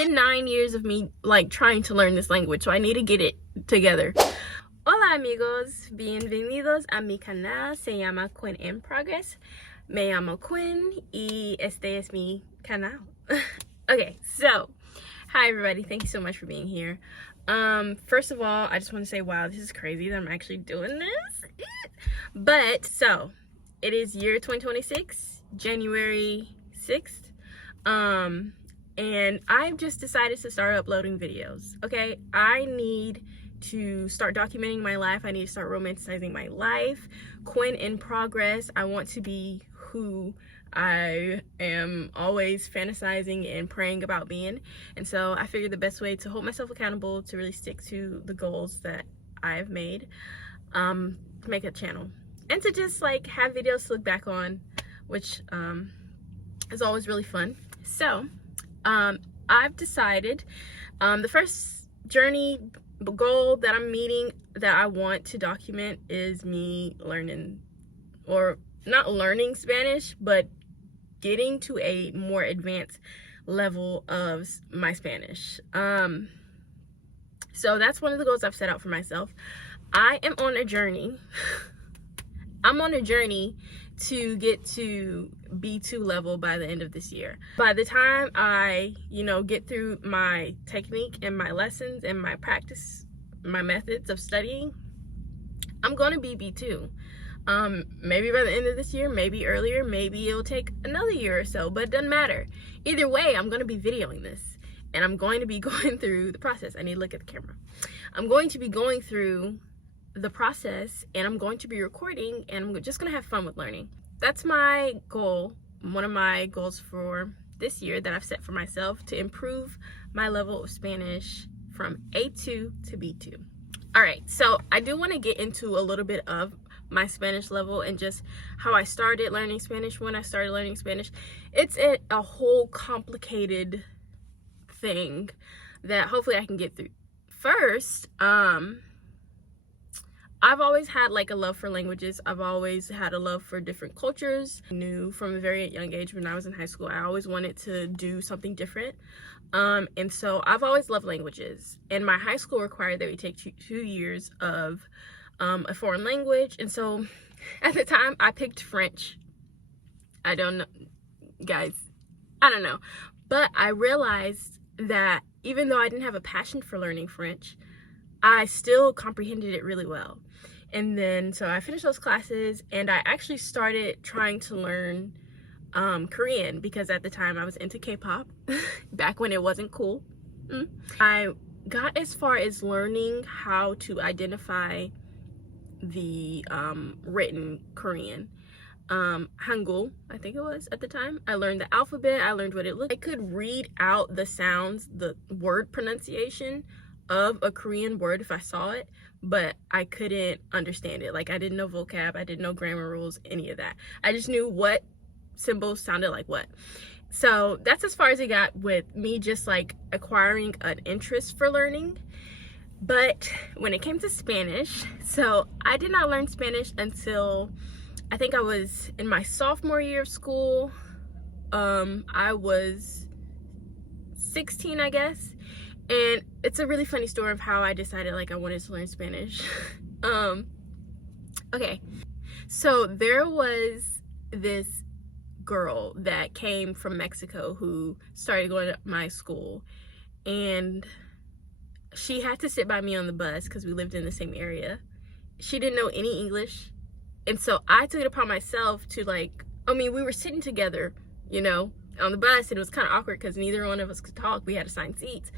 been 9 years of me like trying to learn this language, so I need to get it together. Hola amigos, bienvenidos a mi canal. Se llama Quinn in Progress. Me llamo Quinn y este es mi canal. Okay, so hi everybody, thank you so much for being here. First of all, I just want to say, wow, this is crazy that I'm actually doing this. But so it is year 2026, January 6th. And I've just decided to start uploading videos. Okay, I need to start documenting my life. I need to start romanticizing my life. Quinn in Progress. I want to be who I am always fantasizing and praying about being. And so I figured the best way to hold myself accountable, to really stick to the goals that I've made, to make a channel and to just like have videos to look back on, which is always really fun. So I've decided the first journey goal that I'm meeting that I want to document is me learning, or not learning Spanish, but getting to a more advanced level of my Spanish. So that's one of the goals I've set out for myself. I am on a journey. I'm on a journey to get to B2 level by the end of this year. By the time I, get through my technique and my lessons and my practice, my methods of studying, I'm going to be B2. Maybe by the end of this year, maybe earlier, maybe it'll take another year or so, but it doesn't matter. Either way, I'm going to be videoing this, and I'm going to be going through the process. I need to look at the camera. I'm going to be going through the process, and I'm going to be recording, and I'm just going to have fun with learning. That's my goal, one of my goals for this year that I've set for myself, to improve my level of Spanish from A2 to B2. All right, so I do want to get into a little bit of my Spanish level and just how I started learning Spanish, when I started learning Spanish. It's a whole complicated thing that hopefully I can get through. First, I've always had like a love for languages. I've always had a love for different cultures. I knew from a very young age when I was in high school, I always wanted to do something different. And so I've always loved languages. And my high school required that we take two years of a foreign language. And so at the time I picked French. I don't know, guys, I don't know. But I realized that even though I didn't have a passion for learning French, I still comprehended it really well. And then so I finished those classes, and I actually started trying to learn Korean, because at the time I was into K-pop back when it wasn't cool. I got as far as learning how to identify the written Korean, Hangul, I think it was at the time. I learned the alphabet. I learned what it looked like. I could read out the sounds, the word pronunciation of a Korean word if I saw it, but I couldn't understand it. Like, I didn't know vocab, I didn't know grammar rules, any of that. I just knew what symbols sounded like what. So that's as far as it got with me just like acquiring an interest for learning. But when it came to Spanish, so I did not learn Spanish until I think I was in my sophomore year of school. I was 16, I guess. And it's a really funny story of how I decided like I wanted to learn Spanish. Okay, so there was this girl that came from Mexico who started going to my school, and she had to sit by me on the bus because we lived in the same area. She didn't know any English, and so I took it upon myself to we were sitting together, on the bus, and it was kind of awkward because neither one of us could talk. We had assigned seats.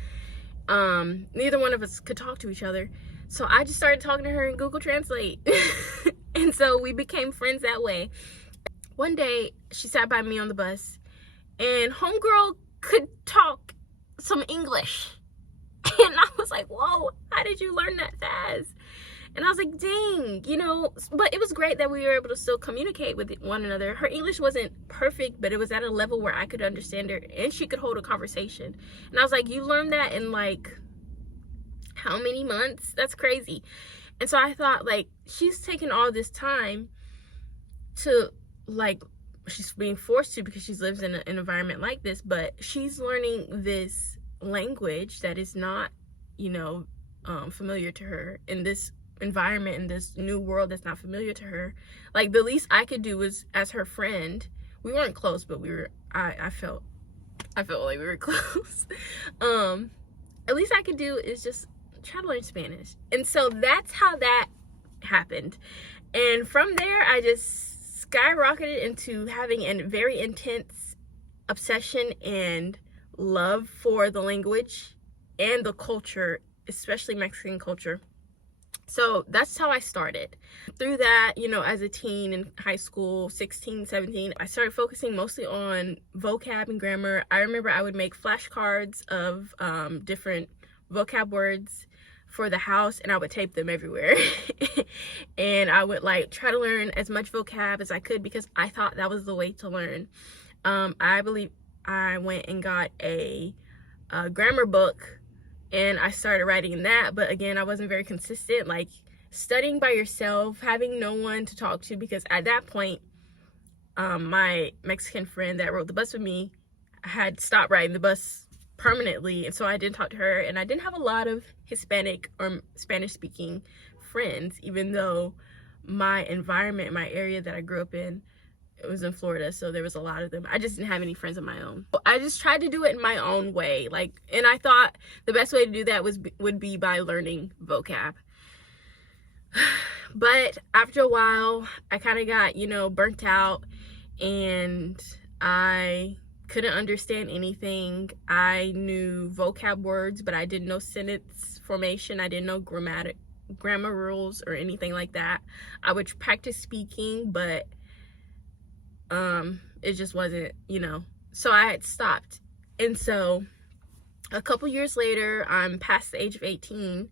Neither one of us could talk to each other, so I just started talking to her in Google Translate. And so we became friends that way. One day she sat by me on the bus, and homegirl could talk some English, and I was like, whoa, how did you learn that fast? And I was like, dang, but it was great that we were able to still communicate with one another. Her English wasn't perfect, but it was at a level where I could understand her and she could hold a conversation. And I was like, you learned that in how many months? That's crazy. And so I thought, she's taking all this time to, she's being forced to because she lives in an environment like this, but she's learning this language that is not, you know, familiar to her, in this environment, in this new world that's not familiar to her. Like, the least I could do was, as her friend, we weren't close, but we were, I felt like we were close. At least I could do is just try to learn Spanish. And so that's how that happened. And from there, I just skyrocketed into having a very intense obsession and love for the language and the culture, especially Mexican culture. So that's how I started. Through that, you know, as a teen in high school, 16, 17, I started focusing mostly on vocab and grammar. I remember I would make flashcards of different vocab words for the house, and I would tape them everywhere. And I would like try to learn as much vocab as I could because I thought that was the way to learn. I believe I went and got a grammar book, and I started writing in that. But again, I wasn't very consistent. Like, studying by yourself, having no one to talk to, because at that point, my Mexican friend that rode the bus with me had stopped riding the bus permanently, and so I didn't talk to her, and I didn't have a lot of Hispanic or Spanish speaking friends, even though my environment, my area that I grew up in, it was in Florida, so there was a lot of them. I just didn't have any friends of my own. I just tried to do it in my own way, like, and I thought the best way to do that would be by learning vocab. But after a while, I kind of got, you know, burnt out, and I couldn't understand anything. I knew vocab words, but I didn't know sentence formation. I didn't know grammar rules or anything like that. I would practice speaking, but it just wasn't, you know, so I had stopped. And so a couple years later, I'm past the age of 18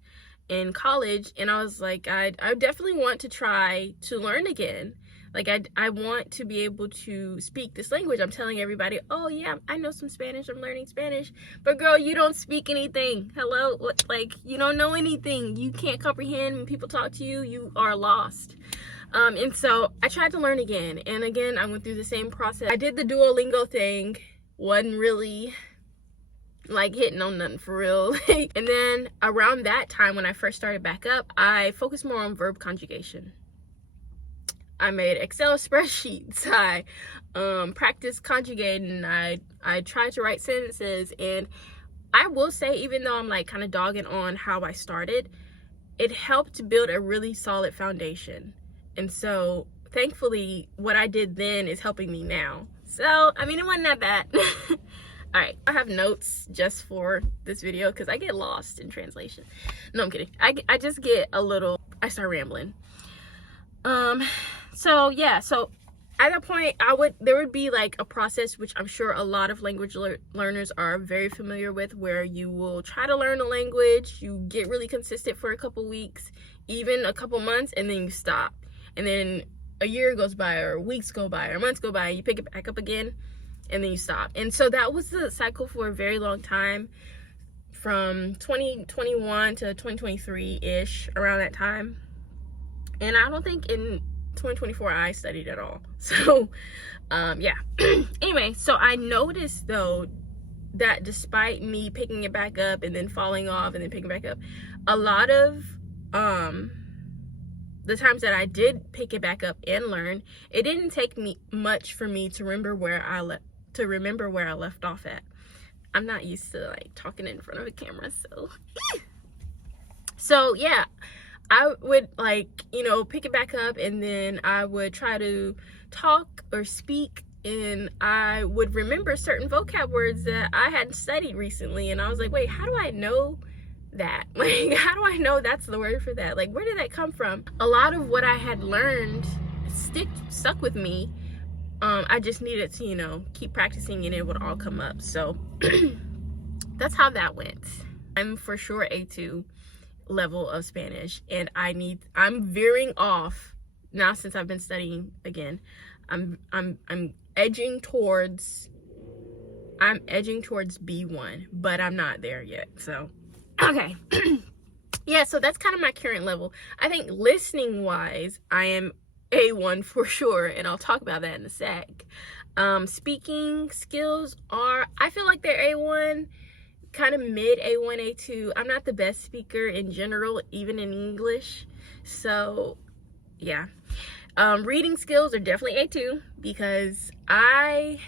in college, and I was like, I definitely want to try to learn again. Like, I want to be able to speak this language. I'm telling everybody, oh yeah, I know some Spanish, I'm learning Spanish. But girl, you don't speak anything. Hello? What, like, you don't know anything. You can't comprehend when people talk to you. You are lost. And so I tried to learn again. And again, I went through the same process. I did the Duolingo thing. Wasn't really like hitting on nothing for real. And then around that time, when I first started back up, I focused more on verb conjugation. I made Excel spreadsheets. I practiced conjugating. I tried to write sentences. And I will say, even though I'm like kind of dogging on how I started, it helped build a really solid foundation. And so thankfully, what I did then is helping me now. So, I mean, it wasn't that bad. All right, I have notes just for this video because I get lost in translation. No, I'm kidding. I just get a little, I start rambling. So yeah, so at that point, there would be like a process, which I'm sure a lot of language learners are very familiar with, where you will try to learn a language, you get really consistent for a couple weeks, even a couple months, and then you stop. And then a year goes by, or weeks go by, or months go by, and you pick it back up again, and then you stop. And so that was the cycle for a very long time, from 2021 to 2023-ish, around that time. And I don't think in 2024 I studied at all. So yeah. Anyway, so I noticed though that despite me picking it back up and then falling off and then picking it back up, a lot of the times that I did pick it back up and learn, it didn't take me much for me to remember where I left off at. I'm not used to like talking in front of a camera, so yeah, I would like, you know, pick it back up, and then I would try to talk or speak, and I would remember certain vocab words that I hadn't studied recently, and I was like, wait, how do I know that? Like, how do I know that's the word for that? Like, where did that come from? A lot of what I had learned stuck with me. I just needed to, you know, keep practicing, and it would all come up. So that's how that went. I'm for sure A2 level of Spanish, and I'm veering off now since I've been studying again. I'm edging towards B1, but I'm not there yet. So okay. Yeah, so that's kind of my current level. I think listening wise, I am A1 for sure, and I'll talk about that in a sec. Speaking skills I feel like they're A1. kind of mid A1, A2. I'm not the best speaker in general, even in English. So yeah. Reading skills are definitely A2 because I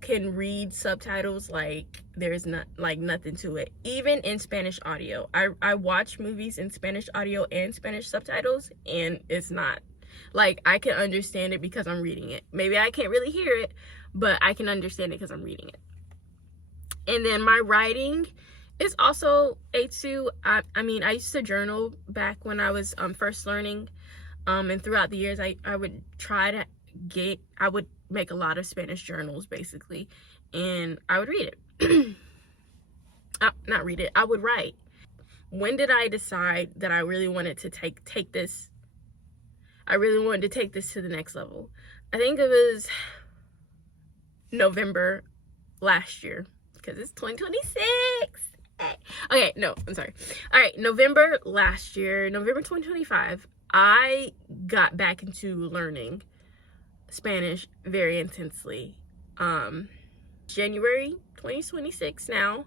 can read subtitles like there's not like nothing to it. Even in Spanish audio, I watch movies in Spanish audio and Spanish subtitles, and it's not like I can understand it because I'm reading it. Maybe I can't really hear it, but I can understand it because I'm reading it. And then my writing is also A2. I mean, I used to journal back when I was first learning, and throughout the years I would try to I would make a lot of Spanish journals basically, and I would read it. Not read it, I would write. When did I decide that I really wanted to take this? I really wanted to take this to the next level. I think it was November last year, because it's 2026. Okay, no, I'm sorry. All right, November last year, November 2025, I got back into learning Spanish very intensely. January 2026 now.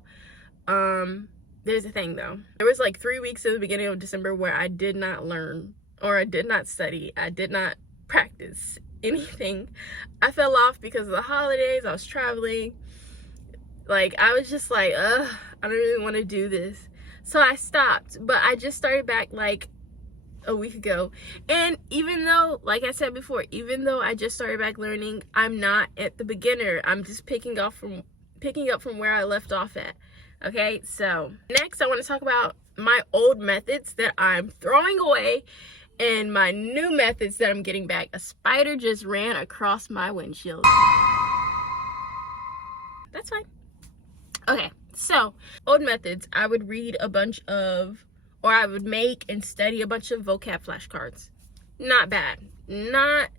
There's a thing though. There was like 3 weeks at the beginning of December where I did not learn, or I did not study. I did not practice anything. I fell off because of the holidays. I was traveling. Like, I was just like, I don't really want to do this. So I stopped, but I just started back like a week ago. And even though, like I said before, even though I just started back learning, I'm not at the beginner. I'm just picking up from where I left off at. Okay, so next I want to talk about my old methods that I'm throwing away and my new methods that I'm getting back. A spider just ran across my windshield. That's fine. Okay, so old methods, I would read a bunch of, or I would make and study a bunch of vocab flashcards. Not bad, not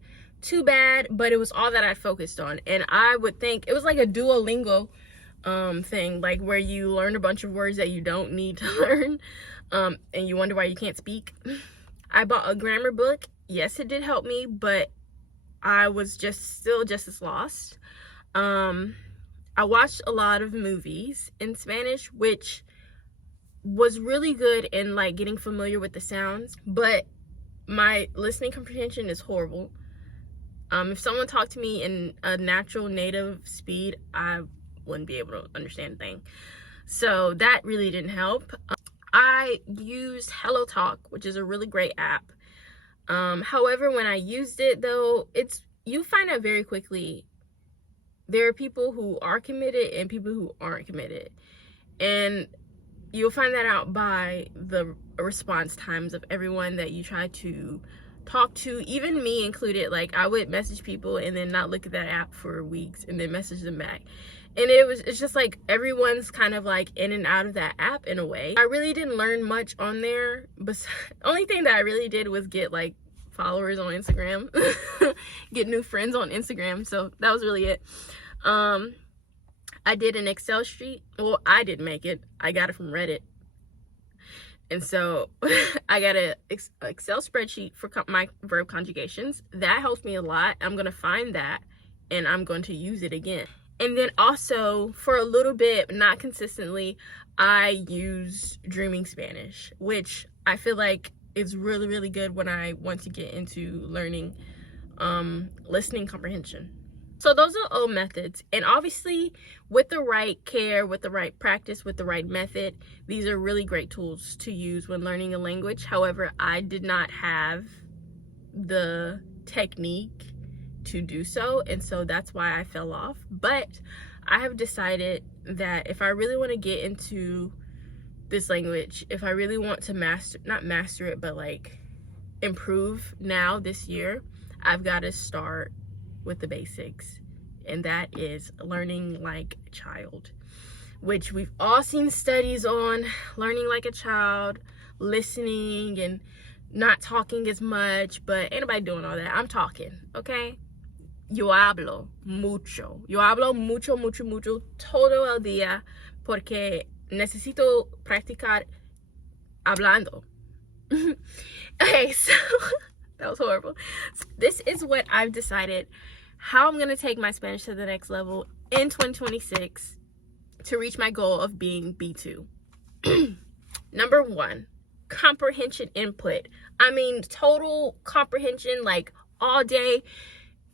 too bad, but it was all that I focused on. And I would think it was like a Duolingo thing, like where you learn a bunch of words that you don't need to learn, and you wonder why you can't speak. I bought a grammar book. Yes, it did help me, but I was still just as lost. I watched a lot of movies in Spanish, which was really good in like getting familiar with the sounds, but my listening comprehension is horrible. If someone talked to me in a natural native speed, I wouldn't be able to understand a thing. So that really didn't help. I used Hello Talk, which is a really great app. However, when I used it though, you find out very quickly there are people who are committed and people who aren't committed. And you'll find that out by the response times of everyone that you try to talk to, even me included. Like, I would message people and then not look at that app for weeks and then message them back. And it's just like everyone's kind of like in and out of that app in a way. I really didn't learn much on there, but only thing that I really did was get like followers on Instagram, get new friends on Instagram. So that was really it. I did an Excel sheet. Well, I didn't make it. I got it from Reddit. And so I got an Excel spreadsheet for my verb conjugations. That helps me a lot. I'm going to find that and I'm going to use it again. And then also for a little bit, not consistently, I use Dreaming Spanish, which I feel like is really, really good when I want to get into learning listening comprehension. So those are old methods, and obviously with the right care, with the right practice, with the right method, these are really great tools to use when learning a language. However, I did not have the technique to do so, and so that's why I fell off. But I have decided that if I really want to get into this language, if I really want to not master it, but like improve now this year, I've got to start with the basics, and that is learning like a child, which we've all seen studies on. Learning like a child, listening and not talking as much, but ain't nobody doing all that. I'm talking, okay? Yo hablo mucho, mucho todo el día, porque necesito practicar hablando. Okay, so that was horrible. So this is what I've decided how I'm gonna take my Spanish to the next level in 2026. to reach my goal of being B2. Number 1, comprehension input. I mean, total comprehension, like all day,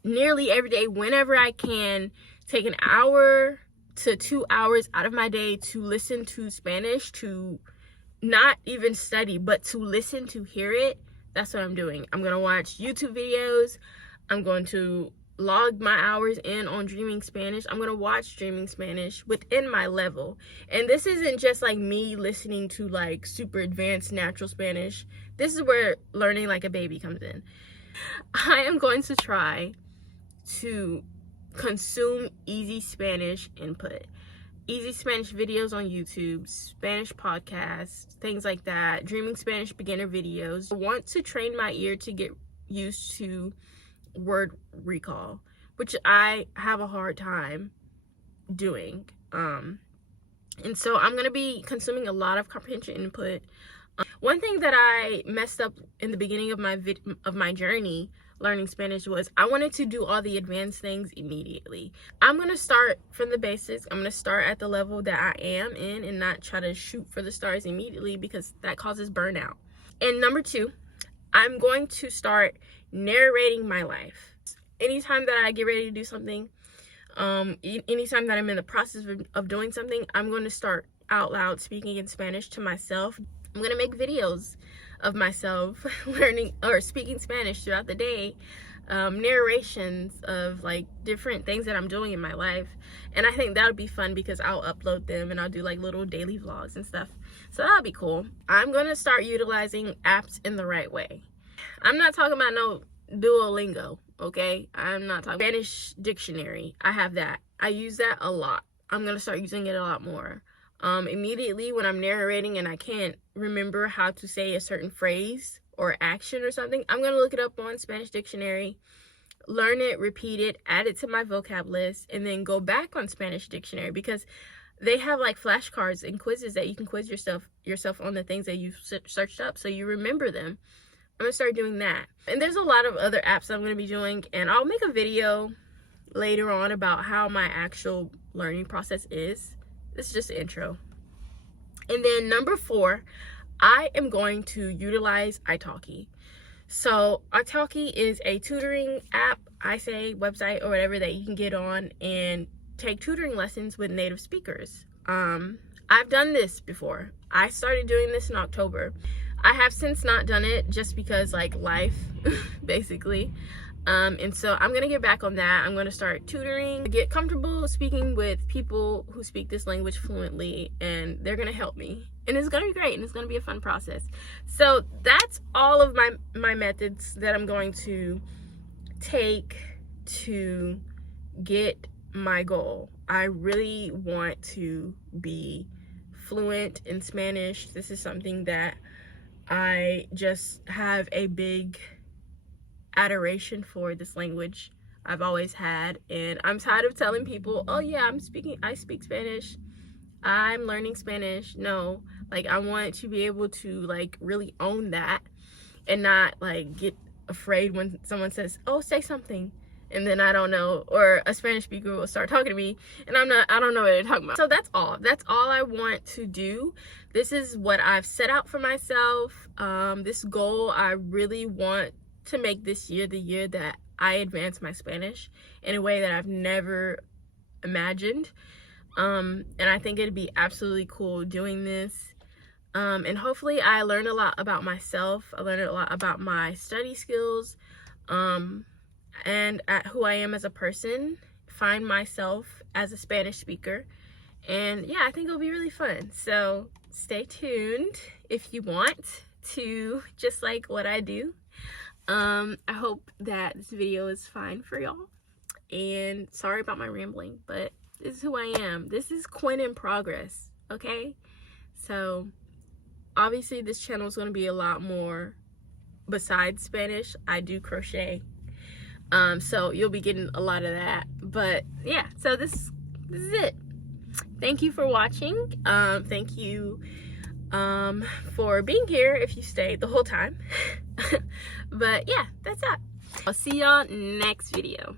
nearly every day, whenever I can, take an hour to 2 hours out of my day to listen to Spanish, to not even study, but to listen, to hear it. That's what I'm doing. I'm going to watch YouTube videos. I'm going to log my hours in on Dreaming Spanish. I'm going to watch Dreaming Spanish within my level. And this isn't just like me listening to like super advanced natural Spanish. This is where learning like a baby comes in. I am going to try to consume easy Spanish input. Easy Spanish videos on YouTube, Spanish podcasts, things like that, Dreaming Spanish beginner videos. I want to train my ear to get used to word recall, which I have a hard time doing. And so I'm going to be consuming a lot of comprehension input. One thing that I messed up in the beginning of my journey learning Spanish was I wanted to do all the advanced things immediately. I'm going to start from the basics. I'm going to start at the level that I am in and not try to shoot for the stars immediately, because that causes burnout. And number 2, I'm going to start narrating my life. Anytime that I get ready to do something, anytime that I'm in the process of doing something, I'm going to start out loud speaking in Spanish to myself. I'm going to make videos of myself learning or speaking Spanish throughout the day, narrations of like different things that I'm doing in my life. And I think that would be fun because I'll upload them and I'll do like little daily vlogs and stuff. So that'll be cool. I'm going to start utilizing apps in the right way. I'm not talking about no Duolingo, okay? I'm not talking Spanish dictionary. I have that. I use that a lot. I'm going to start using it a lot more. Immediately when I'm narrating and I can't remember how to say a certain phrase or action or something, I'm going to look it up on Spanish dictionary, learn it, repeat it, add it to my vocab list, and then go back on Spanish dictionary, because they have like flashcards and quizzes that you can quiz yourself on the things that you've searched up so you remember them. I'm going to start doing that. And there's a lot of other apps that I'm going to be doing, and I'll make a video later on about how my actual learning process is. This is just an intro. And then number 4, I am going to utilize italki. So italki is a tutoring app, website, or whatever that you can get on and take tutoring lessons with native speakers. I've done this before. I started doing this in October. I have since not done it just because like life, basically. And so I'm going to get back on that. I'm going to start tutoring, get comfortable speaking with people who speak this language fluently, and they're going to help me. And it's going to be great, and it's going to be a fun process. So that's all of my methods that I'm going to take to get my goal. I really want to be fluent in Spanish. This is something that I just have a big adoration for, this language I've always had, and I'm tired of telling people, oh yeah, I speak Spanish, I'm learning Spanish. No, like I want to be able to like really own that and not like get afraid when someone says, oh, say something, and then I don't know, or a Spanish speaker will start talking to me and I don't know what they're talking about. So that's all I want to do. This is what I've set out for myself. This goal, I really want to make this year the year that I advance my Spanish in a way that I've never imagined. And I think it'd be absolutely cool doing this. And hopefully I learn a lot about myself. I learned a lot about my study skills, and at who I am as a person, find myself as a Spanish speaker. And yeah, I think it'll be really fun. So stay tuned if you want to just like what I do. I hope that this video is fine for y'all, and sorry about my rambling, but this is who I am. This is Quinn in progress, okay? So obviously this channel is going to be a lot more besides Spanish. I do crochet, so you'll be getting a lot of that. But yeah, so this is it. Thank you for watching. Thank you for being here if you stayed the whole time. But yeah, that's it. I'll see y'all next video.